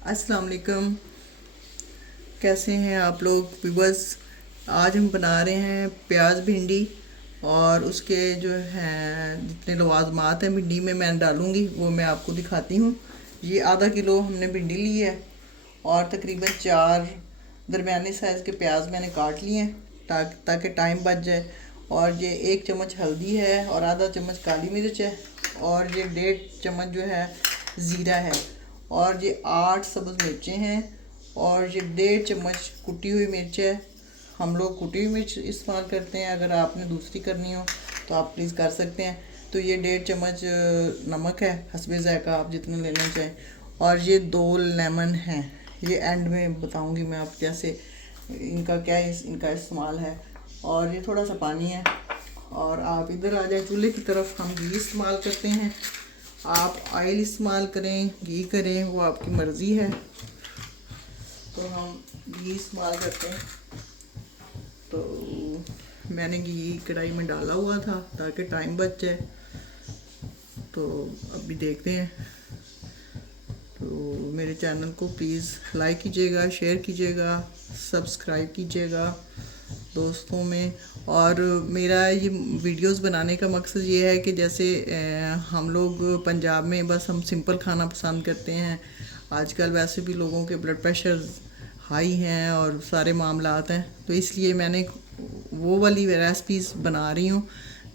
अस्सलाम वालेकुम। कैसे हैं आप लोग व्यूअर्स। आज हम बना रहे हैं प्याज भिंडी और उसके जो हैं जितने लवाजमात हैं भिंडी में मैं डालूंगी वो मैं आपको दिखाती हूँ। ये आधा किलो हमने भिंडी ली है और तकरीबन 4 दरमियाने साइज़ के प्याज मैंने काट लिए हैं ताकि टाइम बच जाए। और ये 1 चम्मच हल्दी है और आधा चम्मच काली मिर्च है और ये 1.5 चम्मच जो है ज़ीरा है और ये 8 सब्ज़ मिर्चें हैं और ये 1.5 चम्मच कुटी हुई मिर्च है। हम लोग कुटी हुई मिर्च इस्तेमाल करते हैं, अगर आपने दूसरी करनी हो तो आप प्लीज़ कर सकते हैं। तो ये 1.5 चम्मच नमक है, हस्बे ज़ायक़ा आप जितना लेना चाहें। और ये 2 लेमन हैं, ये एंड में बताऊंगी मैं आप कैसे इनका इनका इस्तेमाल है। और ये थोड़ा सा पानी है। और आप इधर आ जाए चूल्हे की तरफ। हम घी इस्तेमाल करते हैं, आप ऑयल इस्तेमाल करें घी करें वो आपकी मर्ज़ी है। तो हम घी इस्तेमाल करते हैं। तो मैंने घी कढ़ाई में डाला हुआ था ताकि टाइम बच जाए। तो अभी देखते हैं। तो मेरे चैनल को प्लीज़ लाइक कीजिएगा, शेयर कीजिएगा, सब्सक्राइब कीजिएगा दोस्तों में। और मेरा ये वीडियोस बनाने का मकसद ये है कि जैसे हम लोग पंजाब में बस हम सिंपल खाना पसंद करते हैं। आजकल वैसे भी लोगों के ब्लड प्रेशर हाई हैं और सारे मामलात हैं, तो इसलिए मैंने वो वाली रेसिपीज़ बना रही हूँ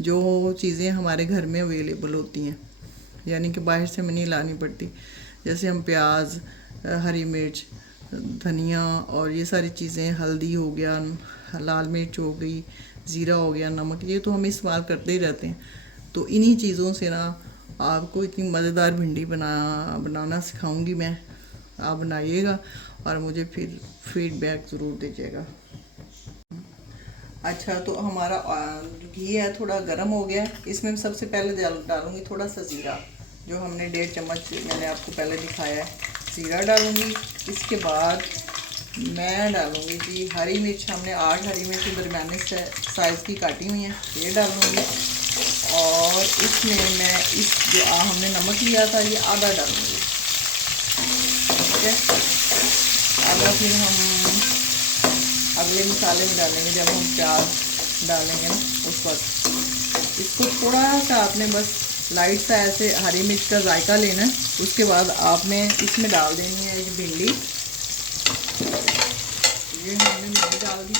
जो चीज़ें हमारे घर में अवेलेबल होती हैं, यानी कि बाहर से हमें नहीं लानी पड़ती। जैसे हम प्याज, हरी मिर्च, धनिया और ये सारी चीज़ें, हल्दी हो गया, लाल मिर्च हो गई, ज़ीरा हो गया, नमक, ये तो हम इस्तेमाल करते ही रहते हैं। तो इन्हीं चीज़ों से ना आपको इतनी मज़ेदार भिंडी बनाना सिखाऊंगी मैं। आप बनाइएगा और मुझे फिर फीडबैक ज़रूर दीजिएगा। अच्छा, तो हमारा जो घी है थोड़ा गर्म हो गया। इसमें सबसे पहले डालूंगी थोड़ा सा ज़ीरा, जो हमने 1.5 चम्मच मैंने आपको पहले दिखाया है, ज़ीरा डालूंगी। इसके बाद मैं डालूंगी जी हरी मिर्च। हमने 8 हरी मिर्च दरमियाने साइज़ की काटी हुई हैं, ये डालूंगी। और इसमें मैं जो हमने नमक लिया था ये आधा डालूंगी, ठीक है। आधा फिर हम अगले मसाले में डालेंगे जब हम प्याज डालेंगे ना उस वक्त। इसको थोड़ा सा आपने बस लाइट सा ऐसे हरी मिर्च का जायका लेना है। उसके बाद आपने इसमें डाल देनी है ये भिंडी। ये हमने भिंडी डाल दी।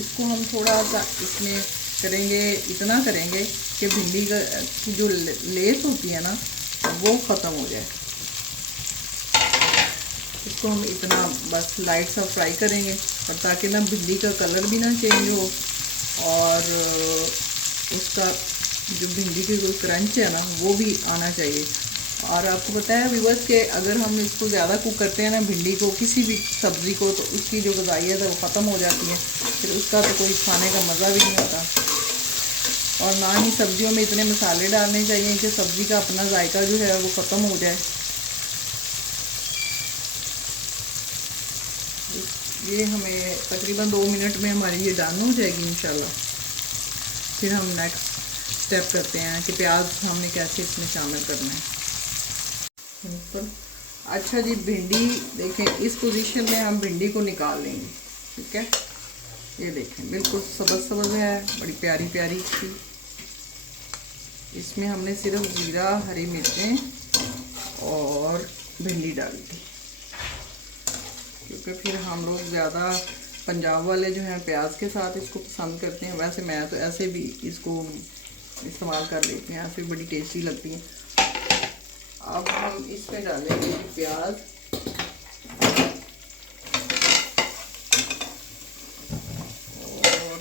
इसको हम थोड़ा सा इसमें करेंगे, इतना करेंगे कि भिंडी की जो लेस होती है ना वो ख़त्म हो जाए। इसको हम इतना बस लाइट सा फ्राई करेंगे और ताकि ना भिंडी का कलर भी ना चेंज हो और उसका जो भिंडी की कोई क्रंच है ना वो भी आना चाहिए। और आपको पता है व्यूअर्स कि अगर हम इसको ज़्यादा कुक करते हैं ना भिंडी को, किसी भी सब्ज़ी को, तो उसकी जो ग़िज़ाइयत है वो ख़त्म हो जाती है, फिर उसका तो कोई खाने का मज़ा भी नहीं होता। और ना ही सब्ज़ियों में इतने मसाले डालने चाहिए कि सब्ज़ी का अपना जायका जो है वो ख़त्म हो जाए। ये हमें तकरीबन 2 मिनट में हमारी ये डन हो जाएगी इंशाल्लाह। फिर हम नेक्स्ट स्टेप करते हैं कि प्याज हमने कैसे इसमें शामिल करना है। अच्छा जी, भिंडी देखें, इस पोजीशन में हम भिंडी को निकाल लेंगे, ठीक है। ये देखें बिल्कुल सब्ज़ सब्ज़ है, बड़ी प्यारी प्यारी सी। इसमें हमने सिर्फ ज़ीरा, हरी मिर्चें और भिंडी डाली थी, क्योंकि फिर हम लोग ज़्यादा पंजाब वाले जो हैं प्याज के साथ इसको पसंद करते हैं। वैसे मैं तो ऐसे भी इसको इस्तेमाल कर लेते हैं, ऐसे बड़ी टेस्टी लगती हैं। अब हम इसमें डालेंगे प्याज और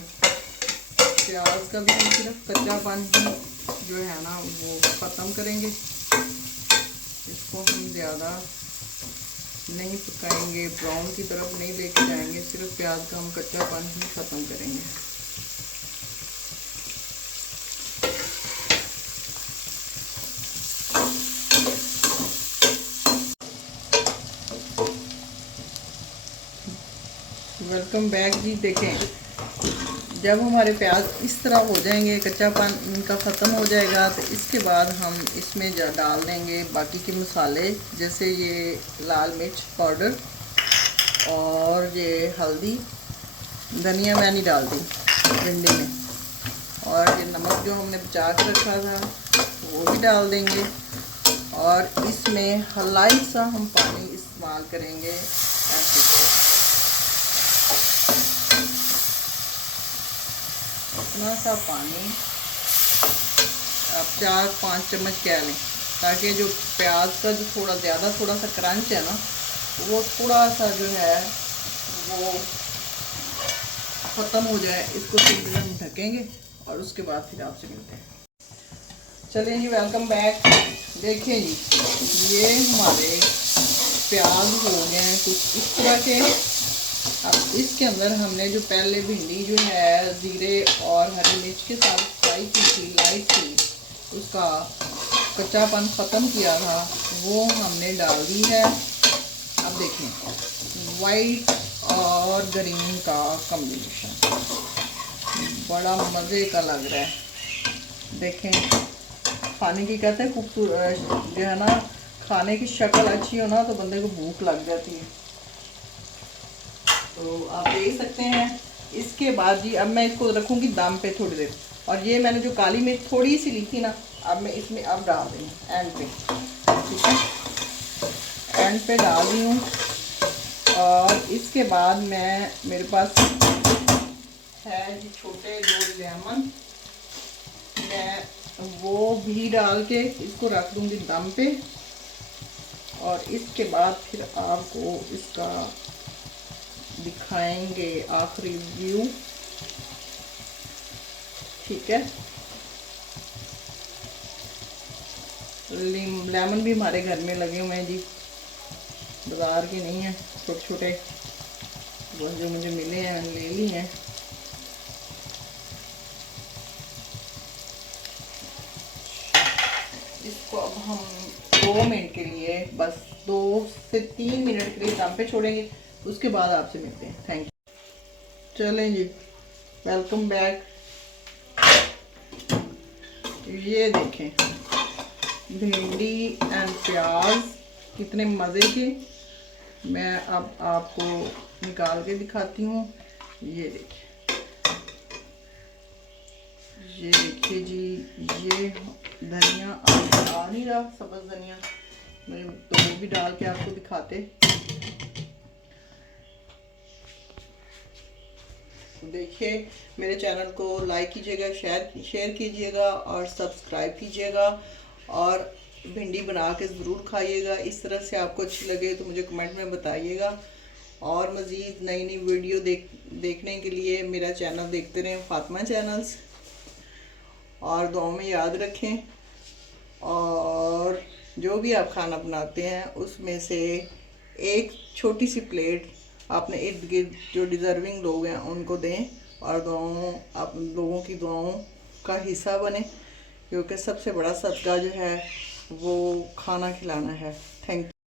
प्याज का भी हम सिर्फ कच्चापन ही जो है ना वो ख़त्म करेंगे। इसको हम ज़्यादा नहीं पकाएंगे, ब्राउन की तरफ नहीं लेके जाएंगे, सिर्फ प्याज का हम कच्चापन ही ख़त्म करेंगे। वेलकम बैक जी। देखें जब हमारे प्याज इस तरह हो जाएंगे, कच्चापन इनका ख़त्म हो जाएगा, तो इसके बाद हम इसमें डाल देंगे बाकी के मसाले, जैसे ये लाल मिर्च पाउडर और ये हल्दी। धनिया मैं नहीं डालती भिंडी में। और ये नमक जो हमने बचा के रखा था वो भी डाल देंगे। और इसमें हल्का सा हम पानी इस्तेमाल करेंगे, ऐसे इतना सा पानी आप 4-5 चम्मच कह लें, ताकि जो प्याज का जो थोड़ा सा क्रंच है ना, वो थोड़ा सा जो है वो ख़त्म हो जाए। इसको थोड़ी देर हम ढकेंगे और उसके बाद फिर आपसे मिलते हैं। चलिए जी, वेलकम बैक। देखिए जी, ये हमारे प्याज हो गए हैं कुछ इस तरह के। अब इसके अंदर हमने जो पहले भिंडी जो है ज़ीरे और हरी मिर्च के साथ फ्राई की थी, लाइट थी, उसका कच्चापन ख़त्म किया था, वो हमने डाल दी है। अब देखें, वाइट और ग्रीन का कॉम्बिनेशन बड़ा मज़े का लग रहा है। देखें, खाने की कहते हैं खूबसूरत जो है ना, खाने की शक्ल अच्छी हो ना तो बंदे को भूख लग जाती है। तो आप देख सकते हैं। इसके बाद जी अब मैं इसको रखूँगी दम पे थोड़ी देर। और ये मैंने जो काली मिर्च थोड़ी सी ली थी ना, अब मैं इसमें अब डाल रही हूँ एंड पे, ठीक है, एंड पे डाल रही हूँ। और इसके बाद मेरे पास है जी छोटे 2 लेमन, मैं वो भी डाल के इसको रख दूँगी दम पे। और इसके बाद फिर आपको इसका दिखाएंगे आखिरी व्यू, ठीक है। लेमन भी हमारे घर में लगे हुए हैं जी, बाज़ार के नहीं हैं, छोटे छोटे, वो जो मुझे मिले हैं मैंने ले लिए हैं। इसको अब हम 2 मिनट के लिए, बस 2 से 3 मिनट के लिए दम पे छोड़ेंगे, उसके बाद आपसे मिलते हैं। Thank you. चलें जी, वेलकम बैक। ये देखें, भिंडी एंड प्याज कितने मज़े के। मैं अब आपको निकाल के दिखाती हूँ। ये देखिए, ये देखिए जी, ये धनिया आ नहीं रहा, सब्ज़ धनिया, मैं तो वो भी डाल के आपको दिखाते। देखिए, मेरे चैनल को लाइक कीजिएगा, शेयर कीजिएगा और सब्सक्राइब कीजिएगा। और भिंडी बना के ज़रूर खाइएगा। इस तरह से आपको अच्छी लगे तो मुझे कमेंट में बताइएगा। और मज़ीद नई नई वीडियो देखने के लिए मेरा चैनल देखते रहें, फातिमा चैनल्स। और दुआओं में याद रखें। और जो भी आप खाना बनाते हैं उसमें से एक छोटी सी प्लेट आपने इर्द गिर्द जो डिज़र्विंग लोग हैं उनको दें। और दुआओं, आप लोगों की दुआओं का हिस्सा बने, क्योंकि सबसे बड़ा सदका जो है वो खाना खिलाना है। Thank you.